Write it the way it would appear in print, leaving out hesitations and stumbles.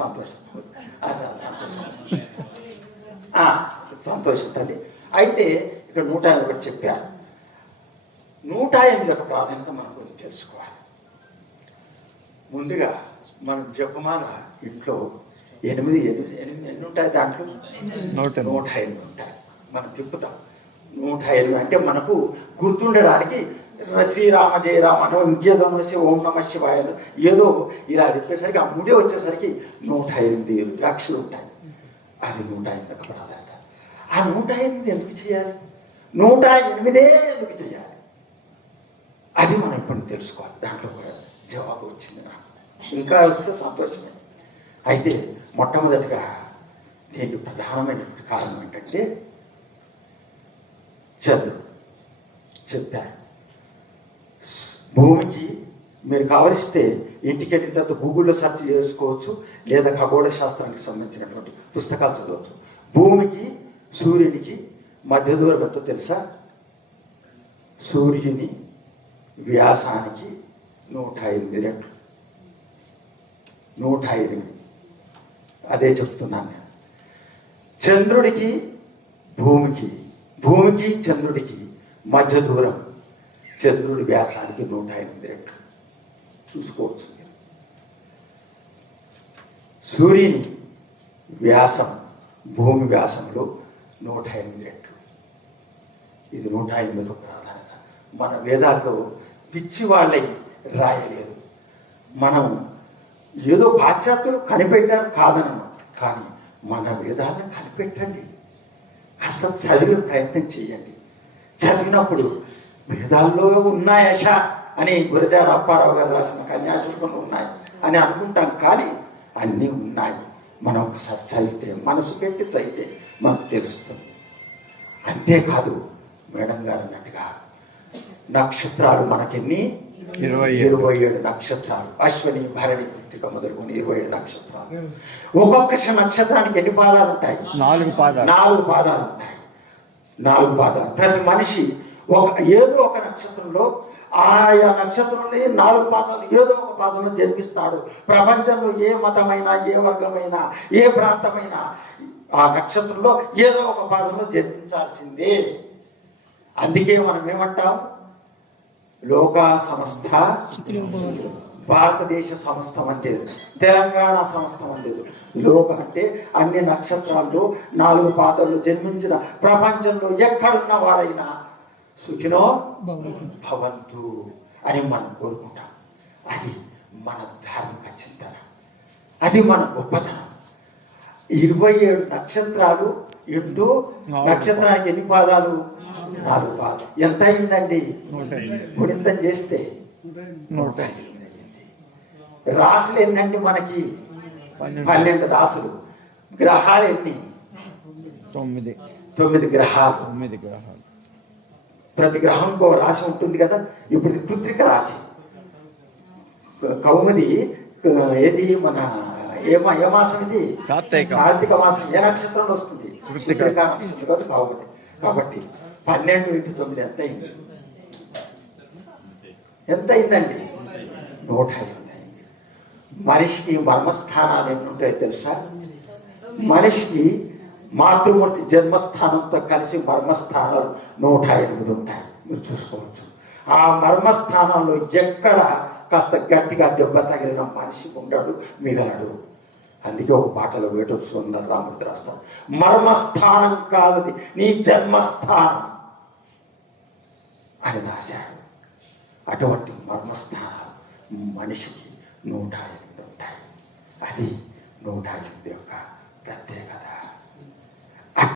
సంతోషం. సంతోషం తల్లి. అయితే ఇక్కడ 181 చెప్పారు. 108 యొక్క ప్రాధాన్యత మనం కొంచెం తెలుసుకోవాలి. ముందుగా మన జపమాల ఇంట్లో 8 ఎన్ని ఉంటాయి, దాంట్లో 108 ఉంటాయి. మనం తిప్పుతాం 108 అంటే మనకు గుర్తుండడానికి శ్రీరామ జయ రామ అనో ఇంకేదో అనేసి ఓం నమ శివాయ ఏదో ఇలా చెప్పేసరికి ఆ ముడి వచ్చేసరికి 108 రుద్రాక్షలు ఉంటాయి. అది 108 యొక్క ప్రాధాన్యత. ఆ 108 ఎందుకు చేయాలి, 108 ఎందుకు చేయాలి, అది మనం ఇప్పుడు తెలుసుకోవాలి. దాంట్లో కూడా జవాబు వచ్చింది నాకు. ఇంకా వస్తే సంతోషమే. అయితే మొట్టమొదటిగా దీనికి ప్రధానమైనటువంటి కారణం ఏంటంటే చంద్రుడు చెప్పారు. భూమికి మీరు కావలిస్తే ఇంటికి వెళ్ళిన తర్వాత గూగుల్లో సెర్చ్ చేసుకోవచ్చు, లేదా ఖగోళ శాస్త్రానికి సంబంధించినటువంటి పుస్తకాలు చదవచ్చు. భూమికి సూర్యునికి మధ్య దూరం ఎంతో తెలుసా? సూర్యుని వ్యాసానికి 108 రెట్లు. 108. అదే చెప్తున్నాను నేను. చంద్రుడికి భూమికి చంద్రుడికి మధ్య దూరం చంద్రుడి వ్యాసానికి 108 రెట్లు. చూసుకోవచ్చు. సూర్యుని వ్యాసం భూమి వ్యాసంలో 108 రెట్లు. ఇది 108 ప్రాధాన్యత. మన వేదాల్లో పిచ్చి వాళ్ళై రాయలేదు. మనం ఏదో పాశ్చాత్యులు కనిపెట్టారు కాదనను, కానీ మన వేదాలను కనిపెట్టండి. కాస్త చదివే ప్రయత్నం చేయండి. చదివినప్పుడు వేదాల్లో ఉన్నాయష అని గురజాడ అప్పారావు గారు రాసిన కన్యాశుల్కంలో ఉన్నాయి అని అనుకుంటాం, కానీ అన్నీ ఉన్నాయి. మనం ఒకసారి చదివితే, మనసు పెట్టి చదివితే మనకు తెలుస్తుంది. అంతేకాదు, మేడం గారు అన్నట్టుగా నక్షత్రాలు మనకెన్ని 27 నక్షత్రాలు. అశ్వని భరణి కృత్తిక మొదలుకొని 27 నక్షత్రాలు. ఒక్కొక్క నక్షత్రానికి ఎన్ని పాదాలు ఉంటాయి? 4 పాదాలు. 4 పాదాలు ఉంటాయి. 4 పాదాలు. ప్రతి మనిషి ఏదో ఒక నక్షత్రంలో, ఆయా నక్షత్రంలో 4 పాదాలు ఏదో ఒక పాదంలో జన్మిస్తాడు. ప్రపంచంలో ఏ మతమైనా, ఏ వర్గమైనా, ఏ ప్రాంతమైనా ఆ నక్షత్రంలో ఏదో ఒక పాదంలో జన్మించాల్సిందే. అందుకే మనం ఏమంటాం? లోకా సంస్థ, భారతదేశ సంస్థం అంటే, తెలంగాణ సంస్థం అంటే. లోక అంటే అన్ని నక్షత్రాల్లో 4 పాదాల్లో జన్మించిన ప్రపంచంలో ఎక్కడున్న వారైనా సుఖినో భవంతు అని మనం కోరుకుంటాం. అది మన ధార్మిక చింతన, అది మన గొప్పతనం. 27 నక్షత్రాలు ఇంటూ నక్షత్రానికి ఎన్ని పాదాలు? 4 పాదాలు. ఎంత అయిందండి? గుణితం చేస్తే 108 అయింది. రాసులు ఎన్నండి మనకి? 12 రాసులు. గ్రహాలు ఎన్ని? 9 గ్రహాలు. ప్రతి గ్రహంకో రాశి ఉంటుంది కదా. ఇప్పుడు కృత్రిక రాశి, కౌముది ఏది మన ఏ మాసం ఇది? కార్తీక మాసం. ఏ నక్షత్రంలో వస్తుంది? కృత్రిక నక్షత్రం కౌముది. కాబట్టి 12 × 9 ఎంత అయింది? ఎంత అయిందండి? 108 అయింది. మనిషికి మర్మస్థానాలు ఎన్ని ఉంటాయో తెలుసా? మనిషికి మాతృమూర్తి జన్మస్థానంతో కలిసి మర్మస్థానాలు 108 ఉంటాయి. మీరు చూసుకోవచ్చు. ఆ మర్మస్థానంలో ఎక్కడ కాస్త గట్టిగా దెబ్బ తగిలిన మనిషి ఉండడు, మిగలడు. అందుకే ఒక పాటలో వేటూరు సుందరరామూర్తి రాస్తాడు, మర్మస్థానం కాదది నీ జన్మస్థానం అని రాశాడు. అటువంటి మర్మస్థానాలు మనిషికి 108 ఉంటాయి. అది 108 యొక్క ప్రత్యేకత.